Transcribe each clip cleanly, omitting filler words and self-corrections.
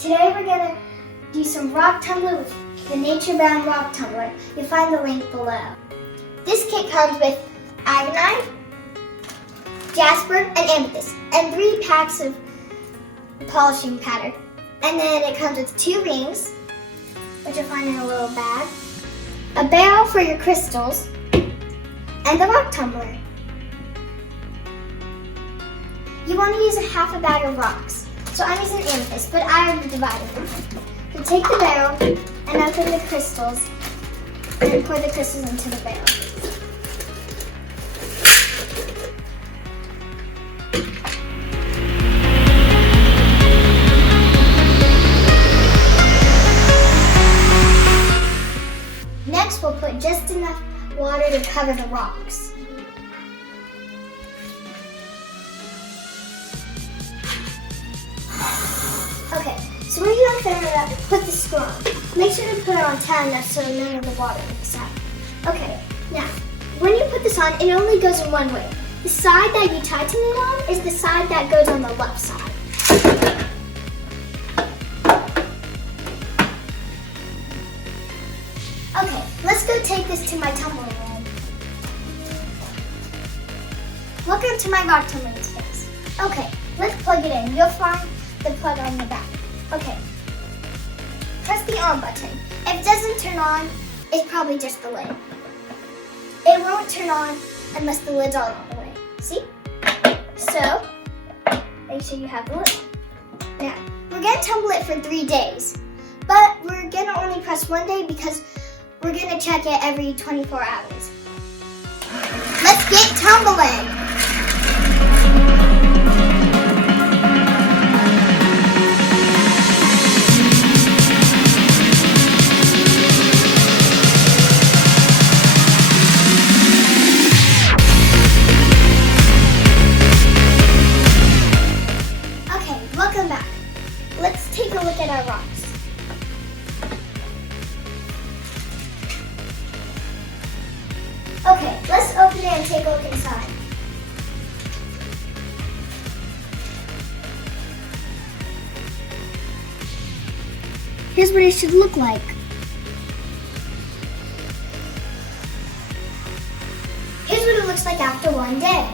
Today we're gonna do some rock tumbler with the Nature Bound rock tumbler. You'll find the link below. This kit comes with agonite, jasper, and amethyst, and 3 packs of polishing powder. And then it comes with 2 rings, which you'll find in a little bag, a barrel for your crystals, and the rock tumbler. You want to use a half a bag of rocks. So I'm using amethyst, but I already divided them. So take the barrel and open the crystals and pour the crystals into the barrel. Next, we'll put just enough water to cover the rocks. Okay, so when you're done filling it up, put the screw on. Make sure to put it on tight enough so none of the water leaks out. Okay, now, when you put this on, it only goes in one way. The side that you tighten it on is the side that goes on the left side. Okay, let's go take this to my tumbling room. Welcome to my rock tumbling space. Okay, let's plug it in. You'll find the plug on the back. Okay. Press the on button. If it doesn't turn on, it's probably just the lid. It won't turn on unless the lid's on all the way. See? So, make sure you have the lid. Now, we're gonna tumble it for 3 days, but we're gonna only press 1 day because we're gonna check it every 24 hours. Let's get tumbling! Welcome back. Let's take a look at our rocks. Okay, let's open it and take a look inside. Here's what it should look like. Here's what it looks like after 1 day.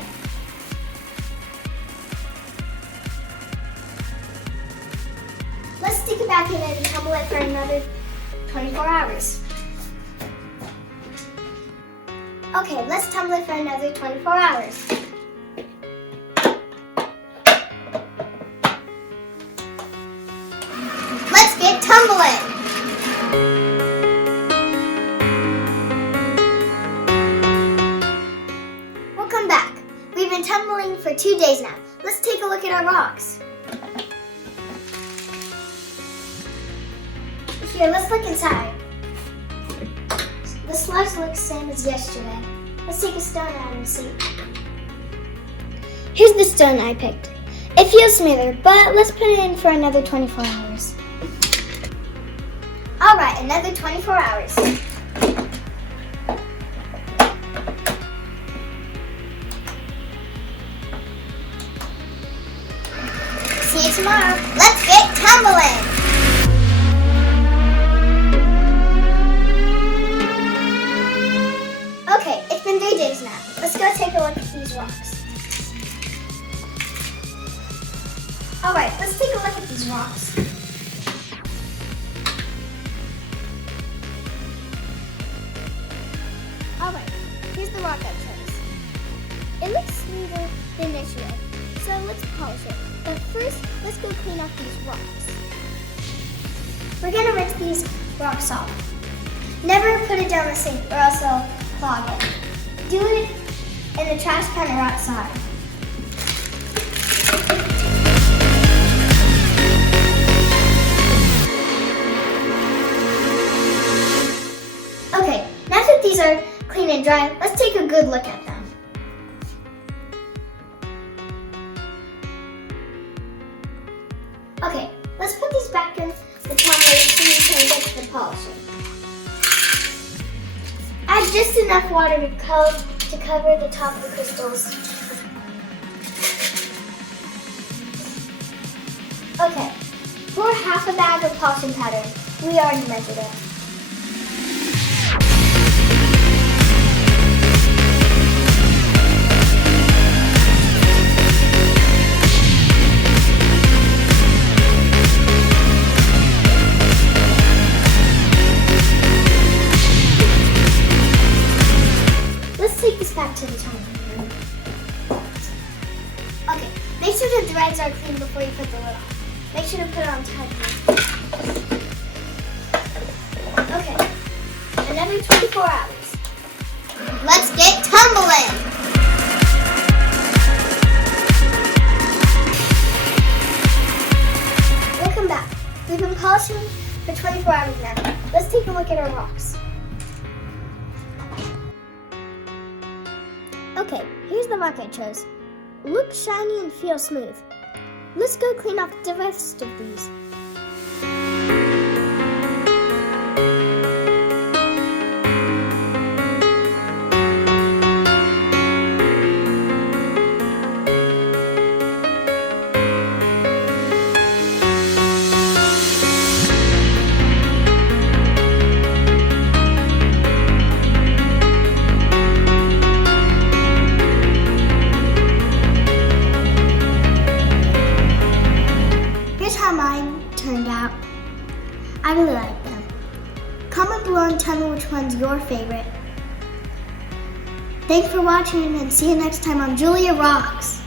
Let's stick it back in and tumble it for another 24 hours. Okay, let's tumble it for another 24 hours. Let's get tumbling! Welcome back. We've been tumbling for 2 days now. Let's take a look at our rocks. Here, let's look inside. The sludge looks the same as yesterday. Let's take a stone out and see. Here's the stone I picked. It feels smoother, but let's put it in for another 24 hours. Alright, another 24 hours. See you tomorrow. Let's get tumbling! Okay, it's been 3 days now. Let's go take a look at these rocks. Alright, let's take a look at these rocks. Alright, here's the rock I chose. It looks smoother than yesterday, so let's polish it. But first, let's go clean off these rocks. We're gonna rinse these rocks off. Never put it down the sink or else they'll clog it. Do it in the trash can or outside. Okay, now that these are clean and dry, let's take a good look at them. Okay, let's put these back in the tumbler so we can get to the polishing. Add just enough water to cover the top of the crystals. Okay, pour pour half a bag of polishing powder. We already measured it. Let's take this back to the tumbler. Okay, make sure the threads are clean before you put the lid on. Make sure to put it on tightly. Okay, and every 24 hours. Let's get tumbling! Welcome back. We've been polishing for 24 hours now. Let's take a look at our rocks. Okay, here's the rock I chose. Looks shiny and feels smooth. Let's go clean off the rest of these. Turned out. I really like them. Comment below and tell me which one's your favorite. Thanks for watching and see you next time on Julia Rocks.